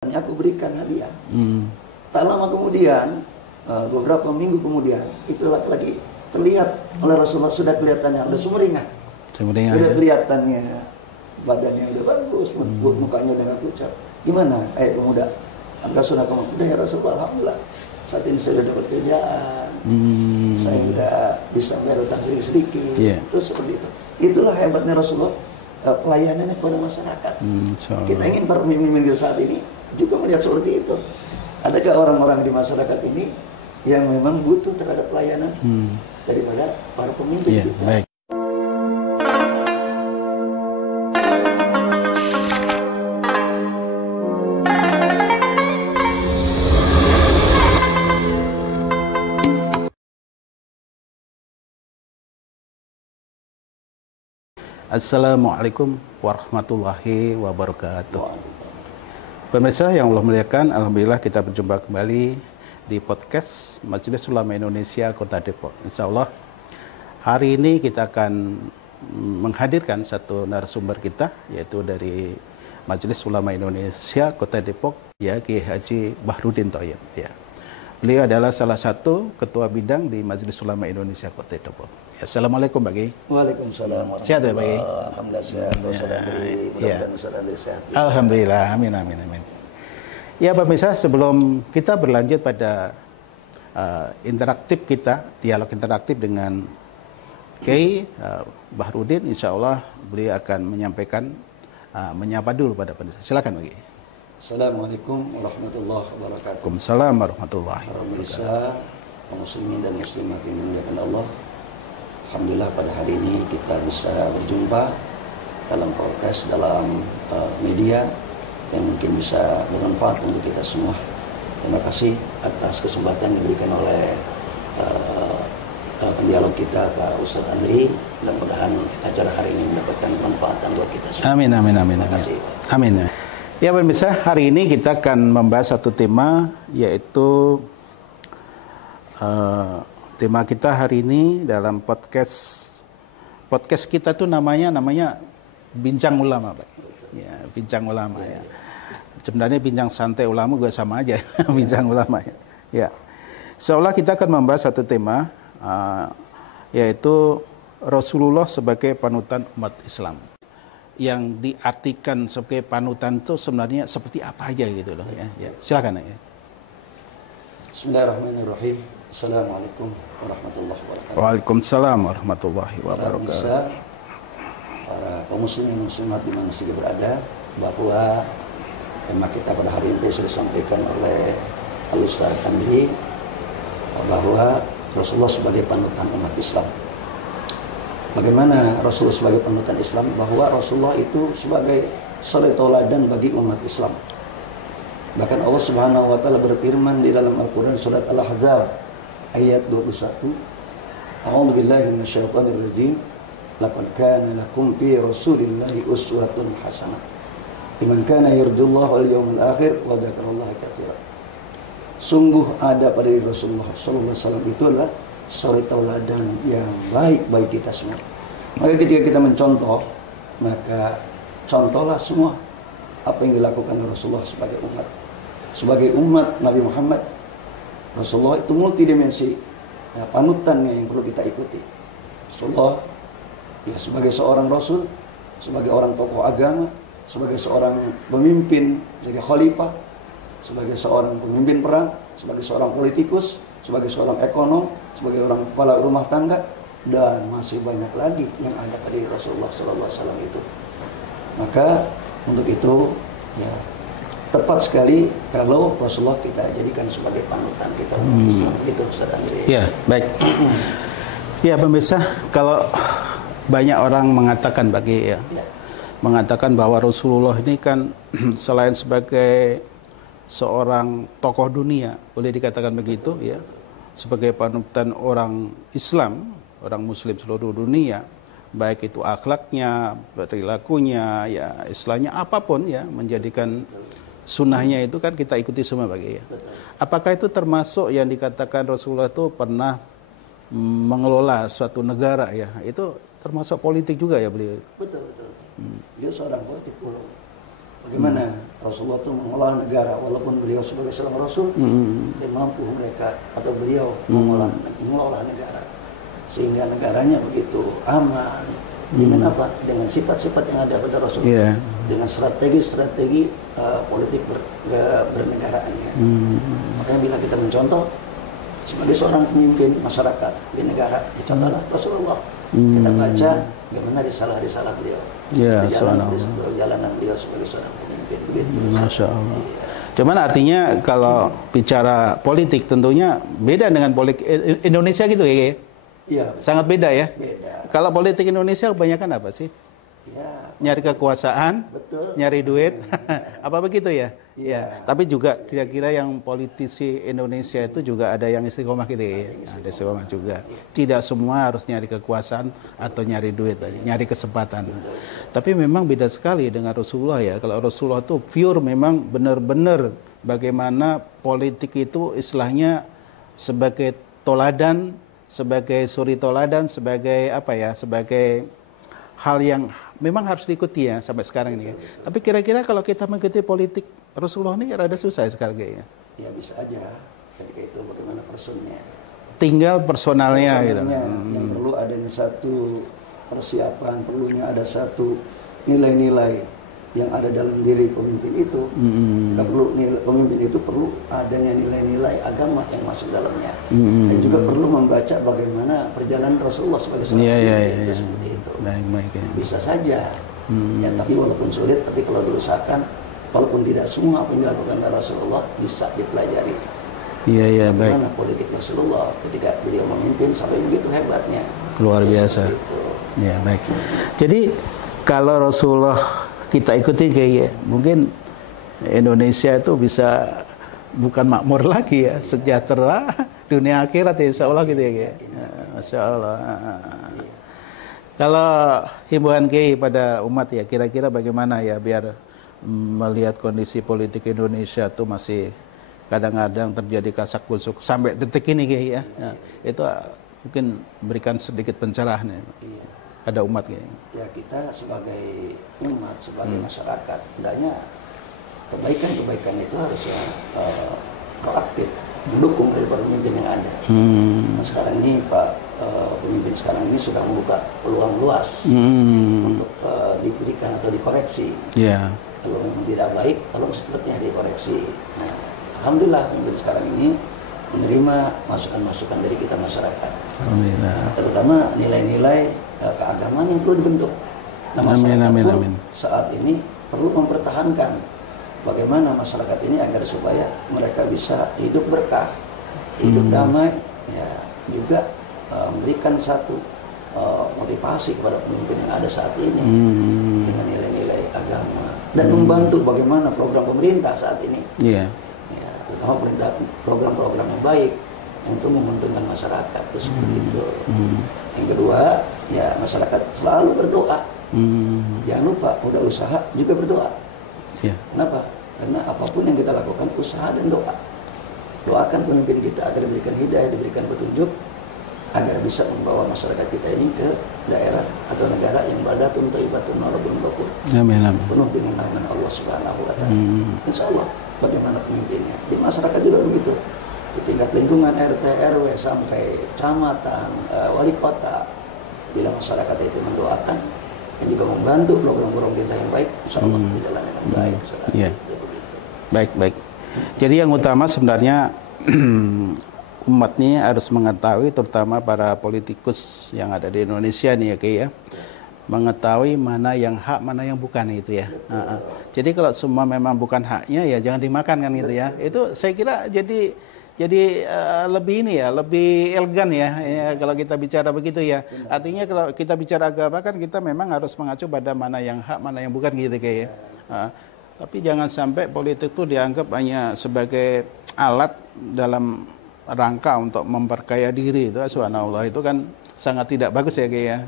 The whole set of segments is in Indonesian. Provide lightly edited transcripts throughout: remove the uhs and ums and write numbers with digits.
aku berikan hadiah. Tak lama kemudian, beberapa minggu kemudian, itu laki-laki terlihat oleh Rasulullah sudah kelihatannya udah sumringah. Udah kelihatannya badannya udah bagus, mukanya udah gak pucat. Gimana? Pemuda, apakah sudah kamu? Udah ya Rasulullah, alhamdulillah. Saat ini saya sudah dapat kerjaan, saya sudah bisa bayar utang sedikit. Terus seperti itu. Itulah hebatnya Rasulullah, pelayanannya kepada masyarakat. Kita ingin para pemimpin saat ini juga melihat seperti itu. Adakah orang-orang di masyarakat ini yang memang butuh terhadap pelayanan daripada para pemimpin kita? Baik. Assalamualaikum warahmatullahi wabarakatuh. Pemirsa yang Allah muliakan, alhamdulillah kita berjumpa kembali di podcast Majelis Ulama Indonesia Kota Depok. Insya Allah hari ini kita akan menghadirkan satu narasumber kita, yaitu dari Majelis Ulama Indonesia Kota Depok, ya, Kiai Haji Bahrudin Thoyib. Ya. Beliau adalah salah satu ketua bidang di Majelis Ulama Indonesia Kota Depok. Ya, Assalamualaikum Pak Kiai. Waalaikumsalam. Sehat ya Pak Kiai? Alhamdulillah sehat. Alhamdulillah. Amin amin amin. Ya pemirsa, sebelum kita berlanjut pada interaktif kita, dialog interaktif dengan Kiai Bahrudin, insya Allah beliau akan menyampaikan menyapa dulu pada pemirsa. Silakan Pak Kiai. Assalamualaikum warahmatullahi wabarakatuh. Waalaikumsalam warahmatullahi wabarakatuh. Pemirsa, kaum muslimin dan muslimat yang dimuliakan Allah. Alhamdulillah pada hari ini kita bisa berjumpa dalam podcast, dalam media yang mungkin bisa bermanfaat untuk kita semua. Terima kasih atas kesempatan yang diberikan oleh pendialog kita Pak Ustaz Andri. Mudah-mudahan acara hari ini mendapatkan manfaat buat kita semua. Amin amin amin. Terima kasih. Amin. Ya pemirsa, hari ini kita akan membahas satu tema, yaitu tema kita hari ini dalam podcast kita tuh namanya Bincang Ulama, Pak. Ya, Bincang Ulama ya. Sebenarnya bincang santai ulama juga sama aja, Bincang Ulama ya. Ya. Seolah kita akan membahas satu tema, yaitu Rasulullah sebagai panutan umat Islam. Yang diartikan sebagai panutan itu sebenarnya seperti apa aja gitu loh ya. Ya. Silakan ya. Bismillahirrahmanirrahim. Assalamualaikum warahmatullahi wabarakatuh. Waalaikumsalam warahmatullahi wabarakatuh. Para kaum muslimin muslimat di mana saja berada, bahwa tema kita pada hari ini sudah disampaikan oleh Al-Ustaz Andri, bahwa Rasulullah sebagai panutan umat Islam. Bagaimana Rasulullah sebagai panutan Islam? Bahwa Rasulullah itu sebagai suri tauladan bagi umat Islam. Bahkan Allah Subhanahu wa taala berfirman di dalam Al-Qur'an surat Al-Ahzab ayat 21, A'udzu billahi minasyaitonir rajim. Laqad kana lakum fi Rasulillahi uswatun hasanah liman kana yarjullaha wal yawmal akhir wa dzakarallaha katsiran. Sungguh ada pada diri Rasulullah sallallahu alaihi wasallam itu adalah suri tauladan yang baik bagi kita semua. Maka ketika kita mencontoh, maka contohlah semua apa yang dilakukan Rasulullah sebagai umat. Sebagai umat Nabi Muhammad, Rasulullah itu multidimensi, panutannya yang perlu kita ikuti. Rasulullah ya sebagai seorang Rasul, sebagai orang tokoh agama, sebagai seorang pemimpin, sebagai khalifah, sebagai seorang pemimpin perang, sebagai seorang politikus, sebagai seorang ekonom, sebagai orang kepala rumah tangga, dan masih banyak lagi yang ada pada Rasulullah SAW itu. Maka untuk itu ya tepat sekali kalau Rasulullah kita jadikan sebagai panutan kita. Itu Ustaz Andri. Ya, baik. Ya pemirsa, kalau banyak orang mengatakan mengatakan bahwa Rasulullah ini kan selain sebagai seorang tokoh dunia, boleh dikatakan begitu ya, sebagai panutan orang Islam, orang Muslim seluruh dunia, baik itu akhlaknya, perilakunya, ya istilahnya apapun ya, menjadikan sunnahnya itu kan kita ikuti semua bagi ya. Apakah itu termasuk yang dikatakan Rasulullah itu pernah mengelola suatu negara ya? Itu termasuk politik juga ya beliau? Betul. Dia seorang politik dulu. bagaimana Rasulullah itu mengolah negara, walaupun beliau sebagai seorang Rasul, dia mampu mereka atau beliau mengolah negara sehingga negaranya begitu aman. Dengan apa? Dengan sifat-sifat yang ada pada Rasul, dengan strategi-strategi politik bernegaraannya. Makanya bila kita mencontoh sebagai seorang pemimpin masyarakat di negara, dicontohlah Rasulullah. Kita baca bagaimana risalah beliau, perjalanan beliau sebagai seorang pemimpin. Begitu. Masya Allah. Cuman artinya kalau bicara politik tentunya beda dengan politik Indonesia gitu ya? Iya. Sangat beda ya? Beda. Kalau politik Indonesia kebanyakan apa sih? Ya, nyari kekuasaan, betul. Nyari duit, apa begitu ya? Ya. Tapi juga kira-kira yang politisi Indonesia itu juga ada yang istiqomah gitu ya? Ada istiqomah juga. Tidak semua harus nyari kekuasaan atau nyari duit, nyari kesempatan. Tapi memang beda sekali dengan Rasulullah ya. Kalau Rasulullah itu pure memang benar-benar bagaimana politik itu istilahnya sebagai toladan, sebagai suri toladan, sebagai apa ya, sebagai hal yang memang harus diikuti ya sampai sekarang ini ya. Tapi kira-kira kalau kita mengikuti politik Rasulullah ini rada susah sekarang kayaknya. Ya bisa aja. Ketika itu bagaimana personnya. Tinggal personalnya gitu. Yang perlu adanya satu persiapan, perlunya ada satu nilai-nilai yang ada dalam diri pemimpin itu. Nggak perlu pemimpin itu perlu adanya nilai-nilai agama yang masuk dalamnya. Dan juga perlu membaca bagaimana perjalanan Rasulullah sebagai seorang seperti itu. Baik, ya. Bisa saja. Ya, tapi walaupun sulit, tapi kalau diusahakan, walaupun tidak semua apa yang dilakukan oleh Rasulullah bisa dipelajari. Iya, baik. Bagaimana politik Rasulullah ketika beliau memimpin sampai begitu hebatnya. Luar biasa. Ya, baik. Jadi kalau Rasulullah kita ikuti kayak mungkin Indonesia itu bisa bukan makmur lagi ya, sejahtera dunia akhirat ya, insya Allah gitu ya. Masya Allah. Kalau himbauan Kiai pada umat ya, kira-kira bagaimana ya biar melihat kondisi politik Indonesia tuh masih kadang-kadang terjadi kasak kusuk sampai detik ini Kiai ya. Itu mungkin berikan sedikit pencerahan ya. Ada umat Kiai. Ya, kita sebagai umat, sebagai masyarakat, hendaknya kebaikan-kebaikan itu harusnya proaktif, mendukung dari pemimpin yang ada. Nah, sekarang ini Pak pemimpin sekarang ini sudah membuka peluang luas untuk diberikan atau dikoreksi. Kalau memang tidak baik, tolong secepatnya dikoreksi. Nah, alhamdulillah pemimpin sekarang ini menerima masukan-masukan dari kita masyarakat. Alhamdulillah. Nah, terutama nilai-nilai keagamaan yang perlu dibentuk. Nah, masyarakat pun saat ini perlu mempertahankan bagaimana masyarakat ini agar supaya mereka bisa hidup berkah, hidup damai, ya, juga memberikan satu motivasi kepada pemimpin yang ada saat ini dengan nilai-nilai agama dan membantu bagaimana program pemerintah saat ini. Ya, terutama program-program yang baik untuk menguntungkan masyarakat itu seperti itu. Yang kedua, ya masyarakat selalu berdoa. Jangan lupa, udah usaha juga berdoa. Kenapa? Karena apapun yang kita lakukan, usaha dan doa. Doakan pemimpin kita agar diberikan hidayah, diberikan petunjuk, agar bisa membawa masyarakat kita ini ke daerah atau negara yang badatun thayyibatun warabun ghafur. Amin. Penuh dengan rahmat Allah Subhanahu wa taala. Insya Allah bagaimana pemimpinnya. Di masyarakat juga begitu. Di tingkat lingkungan RT, RW sampai kecamatan, wali kota, bila masyarakat itu mendoakan dan juga membantu program-program kita yang baik, insya Allah berjalan dengan baik. Baik. Jadi yang utama sebenarnya umat ini harus mengetahui, terutama para politikus yang ada di Indonesia nih ya Kiai ya, mengetahui mana yang hak, mana yang bukan itu ya. Jadi kalau semua memang bukan haknya ya jangan dimakan kan gitu ya. Itu saya kira jadi lebih ini ya, lebih elegan ya, kalau kita bicara begitu ya. Artinya kalau kita bicara agama kan kita memang harus mengacu pada mana yang hak, mana yang bukan gitu Kiai ya. Tapi jangan sampai politik itu dianggap hanya sebagai alat dalam rangka untuk memperkaya diri, itu subhanallah, itu kan sangat tidak bagus ya Kiai ya.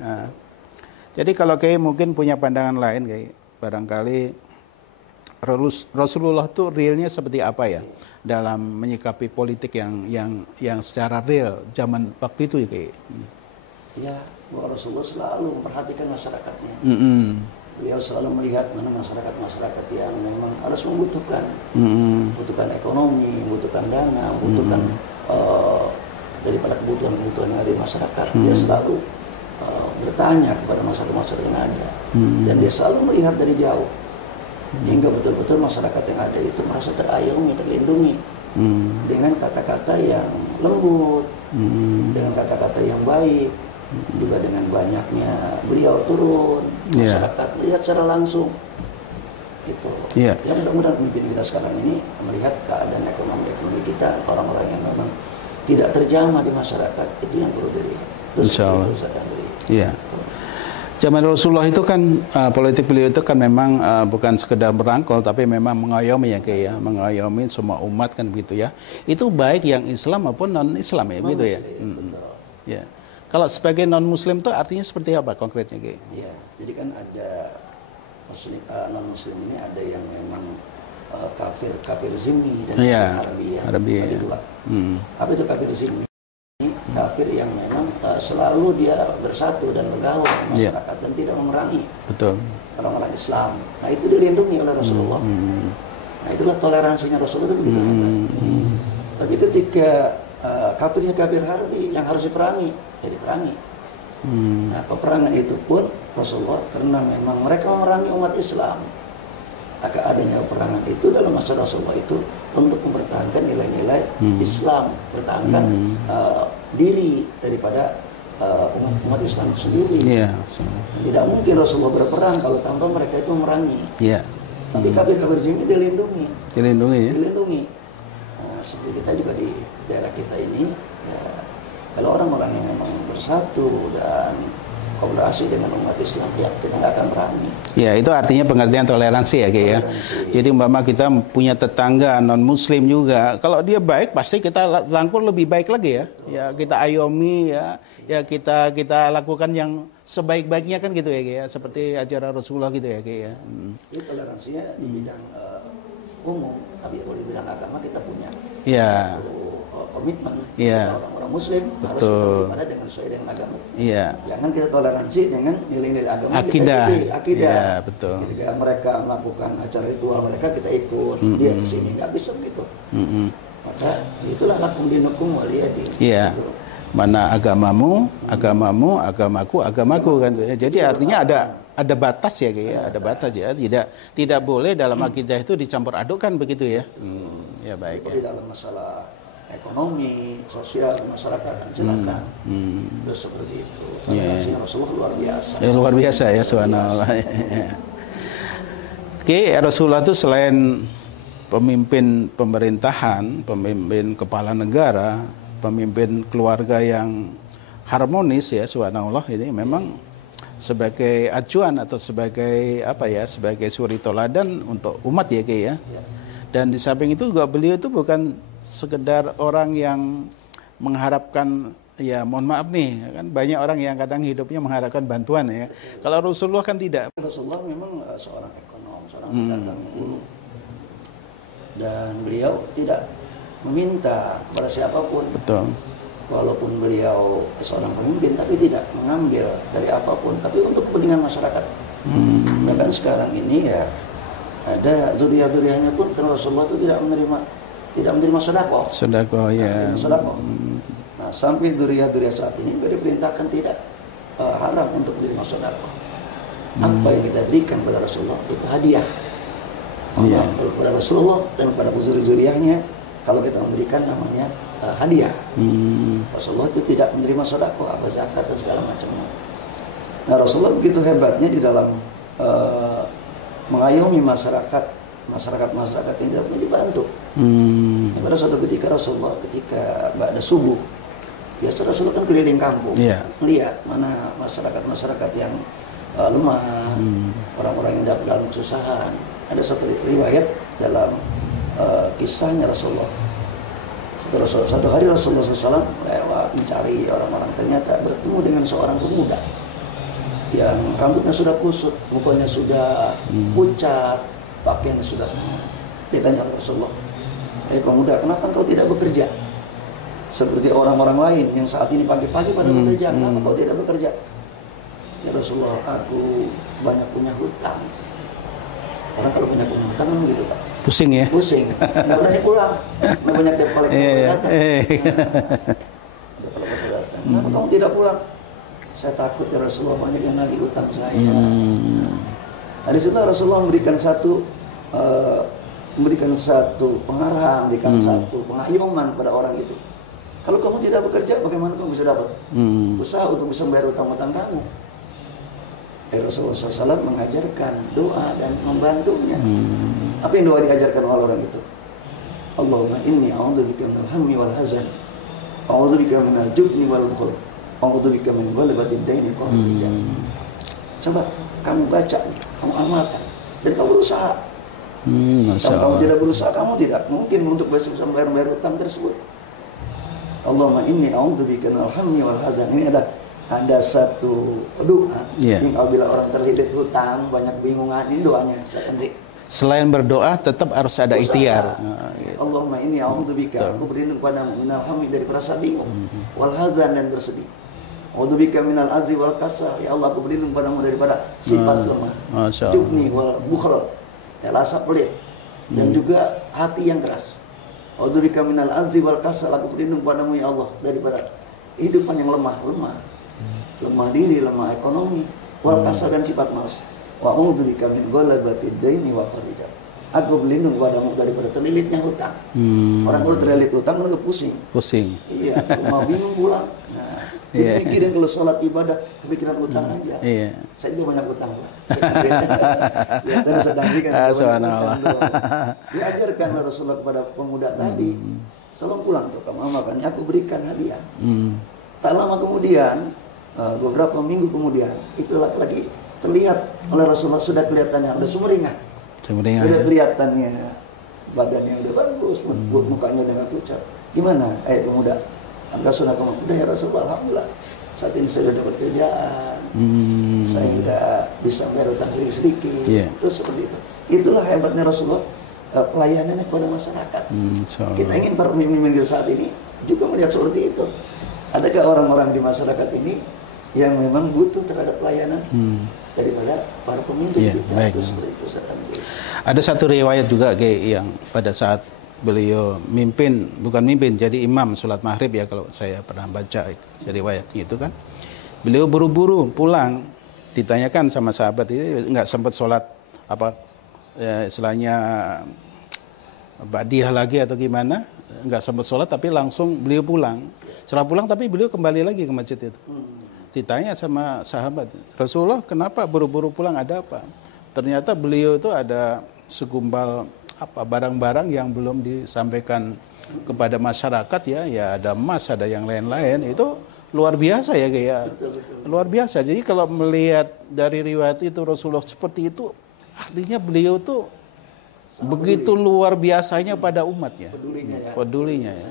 Jadi kalau Kiai mungkin punya pandangan lain Kiai, barangkali Rasulullah itu realnya seperti apa ya dalam menyikapi politik yang secara real zaman waktu itu ya Kiai. Ya, bahwa Rasulullah selalu memperhatikan masyarakatnya. beliau selalu melihat mana masyarakat yang memang harus membutuhkan, membutuhkan ekonomi, membutuhkan dana, membutuhkan daripada kebutuhan yang ada di masyarakat. Dia selalu bertanya kepada masyarakat yang ada, dan dia selalu melihat dari jauh, hingga betul-betul masyarakat yang ada itu merasa terayomi, terlindungi dengan kata-kata yang lembut, dengan kata-kata yang baik, juga dengan banyaknya beliau turun, masyarakat lihat secara langsung. Itu. Yang mudah-mudahan pemimpin kita sekarang ini melihat keadaan ekonomi kita, orang-orang yang memang tidak terjamah di masyarakat, itu yang perlu dilihat. Insyaallah. Iya. Zaman Rasulullah itu kan politik beliau itu kan memang bukan sekedar merangkul, tapi memang mengayomi ya, kayak mengayomi semua umat kan begitu ya. Itu baik yang Islam maupun non Islam ya, begitu ya. Ya. Kalau sebagai non Muslim itu artinya seperti apa konkretnya kayak? Ya, jadi kan ada non Muslim ini ada yang memang kafir zimmi dan Arabi dua. Apa itu kafir zimmi? Kafir yang memang selalu dia bersatu dan bergaul dengan masyarakat dan tidak memerangi orang-orang Islam. Nah, itu dilindungi oleh Rasulullah. Nah, itulah toleransinya Rasulullah begitu. Tapi ketika kafir harbi yang harus diperangi, ya diperangi. Nah, peperangan itu pun Rasulullah karena memang mereka memerangi umat Islam. Maka adanya peperangan itu dalam masa Rasulullah itu untuk mempertahankan nilai-nilai Islam, pertahankan diri daripada umat Islam sendiri. Tidak mungkin Rasulullah berperang kalau tanpa mereka itu memerangi. Tapi kafir-kafir ini dilindungi. Dilindungi. Nah, seperti kita juga di daerah kita ini, ya, kalau orang-orang yang memang bersatu dan kolaborasi dengan umat Islam, ya kita nggak akan berani. Ya, itu artinya pengertian toleransi ya, Ki ya. Jadi umpama kita punya tetangga non Muslim juga, kalau dia baik pasti kita rangkul lebih baik lagi ya. Ya kita ayomi ya kita lakukan yang sebaik-baiknya kan gitu ya, Ki ya. Seperti ajaran Rasulullah gitu ya, Ki ya. Ini toleransinya di bidang umum, tapi kalau di bidang agama kita punya. Komitmen orang-orang Muslim harus berada dengan sesuai dengan agama. Jangan kita toleransi dengan nilai-nilai agama. Akidah. Betul. Ketika mereka melakukan acara ritual mereka kita ikut, dia kesini nggak bisa begitu. Maka itulah lakum dinukum waliyadin. Mana agamamu, agamaku kan. Jadi artinya ada batas ya, kayak ada batas ya. Tidak boleh dalam akidah itu dicampur adukkan begitu ya. Ya baik. Jadi dalam masalah ekonomi, sosial, masyarakat silakan. Terus seperti itu. Toleransi Rasulullah luar biasa. Luar biasa ya, subhanallah. Oke, Rasulullah itu selain pemimpin pemerintahan, pemimpin kepala negara, pemimpin keluarga yang harmonis ya, subhanallah, ini memang sebagai acuan atau sebagai sebagai suri toladan untuk umat ya, Ki ya. Dan di samping itu juga beliau itu bukan sekedar orang yang mengharapkan, ya mohon maaf nih, kan banyak orang yang kadang hidupnya mengharapkan bantuan ya. Kalau Rasulullah kan tidak. Rasulullah memang seorang ekonom, seorang pedagang dulu. Dan beliau tidak meminta kepada siapapun. Betul. Walaupun beliau seorang pemimpin, tapi tidak mengambil dari apapun, tapi untuk kepentingan masyarakat. Bahkan sekarang ini ya ada zuriat-zuriatnya pun Rasulullah itu tidak menerima sedekah. Sedekah. Nah, sampai zuriat-zuriat saat ini juga diperintahkan tidak haram untuk menerima sedekah. Apa yang kita berikan kepada Rasulullah itu hadiah. Kepada Rasulullah dan kepada zuriat-zuriatnya, kalau kita memberikan namanya hadiah. Rasulullah itu tidak menerima sedekah, apa zakat dan segala macamnya. Nah, Rasulullah begitu hebatnya di dalam mengayomi masyarakat yang tidak punya dibantu. Pada suatu ketika Rasulullah ba'da subuh, biasa Rasulullah kan keliling kampung, melihat mana masyarakat yang lemah, orang-orang yang dalam kesusahan. Ada satu riwayat dalam kisahnya Rasulullah. Suatu hari Rasulullah SAW lewat mencari orang-orang, ternyata bertemu dengan seorang pemuda yang rambutnya sudah kusut, mukanya sudah pucat, pakaiannya sudah. Dia tanya oleh Rasulullah, pemuda, kenapa kau tidak bekerja? Seperti orang-orang lain yang saat ini pagi-pagi pada bekerja, kenapa kau tidak bekerja? ya Rasulullah, aku banyak punya hutang. Orang kalau punya hutang kan gitu Pak. Pusing ya? Pusing, nggak berani pulang, nggak banyak debt collector datang. Kenapa kamu tidak pulang? Saya takut ya Rasulullah, banyak yang lagi hutang saya. Dari situ Rasulullah memberikan satu pengarahan, memberikan satu pengayuman pada orang itu. Kalau kamu tidak bekerja, bagaimana kamu bisa dapat usaha untuk bisa membayar utang-utang kamu? Rasulullah SAW mengajarkan doa dan membantunya. Apa yang doa diajarkan oleh orang itu? Allahumma inni a'udzubika minal hammi wal hazan, a'udzubika minal jubni wal bukhl, a'udzubika min ghalabatid daini wa qahri. Coba kamu baca, kamu amalkan, dan kamu berusaha. Kalau kamu tidak berusaha, kamu tidak mungkin untuk bisa membayar utang tersebut. Allahumma inni a'udzubika minal hammi wal hazan. Ini ada satu doa yang apabila orang terlilit hutang, banyak bingungan, ini doanya. Selain berdoa, tetap harus ada ikhtiar. Allahumma inni a'udzubika, aku berlindung padamu minal hammi, dari rasa bingung, wal hazan, dan bersedih. A'udzubika minal azzi wal kasal, ya Allah, aku berlindung padamu daripada sifat lemah, jubni wal bukhl, rasa pelit, dan juga hati yang keras. A'udzubika minal azzi wal kasal, aku berlindung padamu ya Allah daripada kehidupan yang lemah diri, lemah ekonomi, wal kasal, dan sifat malas. Wa a'udzubika min ghalabatid daini wa qahri. Aku berlindung padamu daripada terlilitnya hutang. Orang kalau terlilit hutang kan pusing. Iya, mau bingung pulang. Nah, jadi pikirin kalau sholat ibadah, kepikiran hutang aja. Saya juga banyak hutang, Pak. Ya, tadi sedang kan hutang. Diajarkan Rasulullah kepada pemuda tadi. Sebelum pulang tuh kamu amalkan, aku berikan hadiah. Tak lama kemudian, beberapa minggu kemudian, itu laki-laki terlihat oleh Rasulullah, sudah kelihatannya udah sumringah. Udah kelihatannya badannya udah bagus, mukanya udah gak pucat. Gimana? Pemuda, angka sunnah kamu? Udah ya Rasulullah, alhamdulillah. Saat ini saya udah dapat kerjaan, saya udah bisa bayar utang sedikit-sedikit. Terus seperti itu. Itulah hebatnya Rasulullah, pelayanannya kepada masyarakat. Kita ingin para pemimpin saat ini juga melihat seperti itu. Adakah orang-orang di masyarakat ini yang memang butuh terhadap pelayanan daripada para pemimpin? Ada satu riwayat juga yang pada saat beliau bukan mimpin, jadi imam sholat maghrib ya, kalau saya pernah baca riwayat itu kan, beliau buru-buru pulang, ditanyakan sama sahabat ini nggak sempat sholat istilahnya ba'diyah lagi atau gimana, nggak sempat sholat tapi langsung beliau pulang. Setelah pulang tapi beliau kembali lagi ke masjid itu. Ditanya sama sahabat, Rasulullah kenapa buru-buru pulang, ada apa? Ternyata beliau itu ada segumpal barang-barang yang belum disampaikan kepada masyarakat ya ada emas, ada yang lain-lain, itu luar biasa ya kayak luar biasa. Jadi kalau melihat dari riwayat itu Rasulullah seperti itu, artinya beliau tuh begitu luar biasanya pada umatnya, pedulinya ya.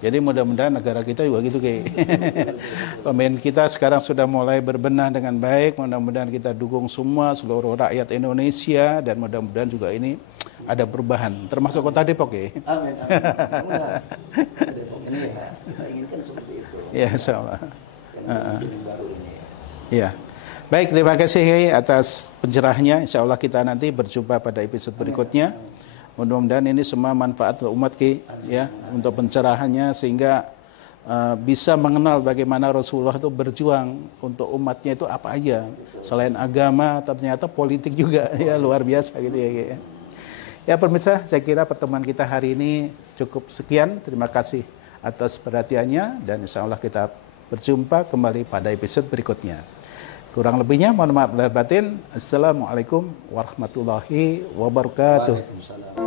Jadi mudah-mudahan negara kita juga gitu kayak pemimpin kita sekarang sudah mulai berbenah dengan baik. Mudah-mudahan kita dukung semua seluruh rakyat Indonesia, dan mudah-mudahan juga ini ada perubahan, termasuk Kota Depok ya. Amin. Depok ini ya kita inginkan seperti itu. Ya, sama. Baru ini. Ya. Baik, terima kasih atas pencerahannya. Insya Allah kita nanti berjumpa pada episode berikutnya. Mudah-mudahan ini semua manfaat umat ya, untuk pencerahannya, sehingga bisa mengenal bagaimana Rasulullah itu berjuang untuk umatnya itu apa aja. Selain agama, ternyata politik juga ya, luar biasa gitu ya. Ya pemirsa, saya kira pertemuan kita hari ini cukup sekian. Terima kasih atas perhatiannya, dan insya Allah kita berjumpa kembali pada episode berikutnya. Kurang lebihnya mohon maaf lahir batin. Assalamualaikum warahmatullahi wabarakatuh.